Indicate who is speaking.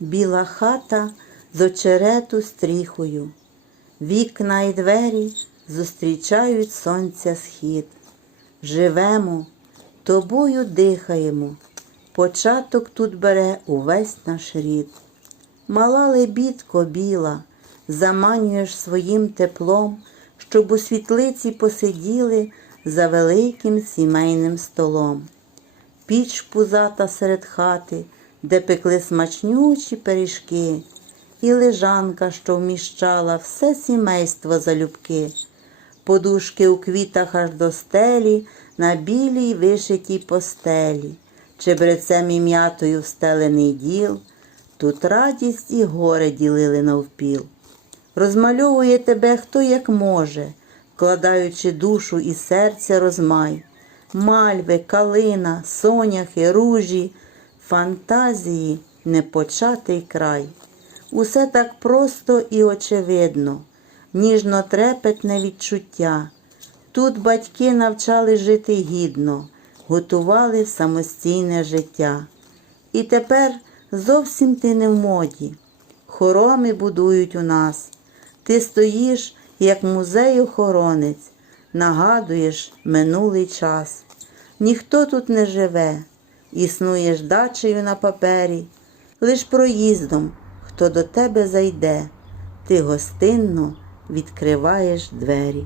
Speaker 1: Біла хата з очерету стріхою, вікна й двері зустрічають сонця схід. Живемо, тобою дихаємо, початок тут бере увесь наш рід. Мала лебідко біла, заманюєш своїм теплом, щоб у світлиці посиділи за великим сімейним столом. Піч пузата серед хати, де пекли смачнючі пиріжки, і лежанка, що вміщала все сімейство залюбки, подушки у квітах аж до стелі, на білій вишитій постелі, чебрецем і м'ятою встелений діл, тут радість і горе ділили навпіл. Розмальовує тебе хто як може, вкладаючи душу і серця розмай. Мальви, калина, соняхи, ружі, фантазії непочатий край. Усе так просто і очевидно, ніжно трепетне відчуття. Тут батьки навчали жити гідно, готували самостійне життя. І тепер зовсім ти не в моді. Хороми будують у нас. Ти стоїш, як музей-охоронець, нагадуєш минулий час. Ніхто тут не живе, існуєш дачею на папері, лиш проїздом, хто до тебе зайде, ти гостинно відкриваєш двері.